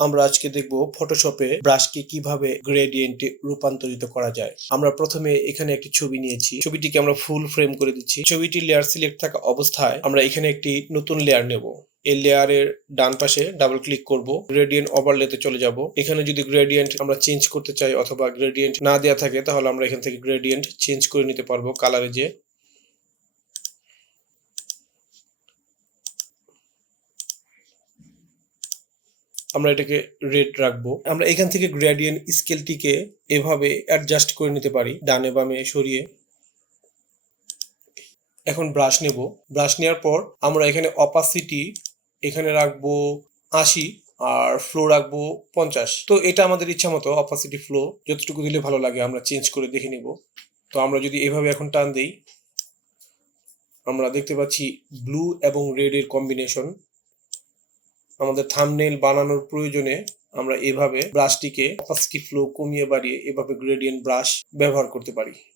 আমরা আজকে দেখব ফটোশপে ব্রাশকে কিভাবে গ্রেডিয়েন্টে রূপান্তরিত করা যায়। আমরা প্রথমে এখানে একটি ছবি নিয়েছি, ছবিটিকে আমরা ফুল ফ্রেম করে দিচ্ছি। ছবিটির লেয়ার সিলেক্ট থাকা অবস্থায় আমরা এখানে একটি নতুন লেয়ার নেব। এই লেয়ারের ডান পাশে ডাবল ক্লিক করব, গ্রেডিয়েন্ট ওভারলেতে চলে যাব। এখানে যদি গ্রেডিয়েন্ট আমরা চেঞ্জ করতে চাই অথবা গ্রেডিয়েন্ট না দেওয়া থাকে তাহলে আমরা এখান থেকে গ্রেডিয়েন্ট চেঞ্জ করে নিতে পারবো কালারে যে। আমরা এটাকে রেড রাখবো। আমরা এখান থেকে গ্রেডিয়েন্ট স্কেলটিকে এভাবে অ্যাডজাস্ট করে নিতে পারি ডানে বামে সরিয়ে। এখন ব্রাশ নেব। ব্রাশ নেওয়ার পর আমরা এখানে অপাসিটি এখানে রাখবো 80 আর ফ্লো রাখবো 50। তো এটা আমাদের ইচ্ছা মতো অপাসিটি ফ্লো যতটুকু দিলে ভালো লাগে আমরা চেঞ্জ করে দেখে নিব। তো আমরা যদি এভাবে এখন টান দেই আমরা দেখতে পাচ্ছি ব্লু এবং রেড এর কম্বিনেশন। আমাদের থাম্বনেইল বানানোর প্রয়োজনে আমরা এভাবে ব্রাশটিকে অপাসিটি ফ্লো কমিয়ে বাড়িয়ে এভাবে গ্রেডিয়েন্ট ব্রাশ ব্যবহার করতে পারি।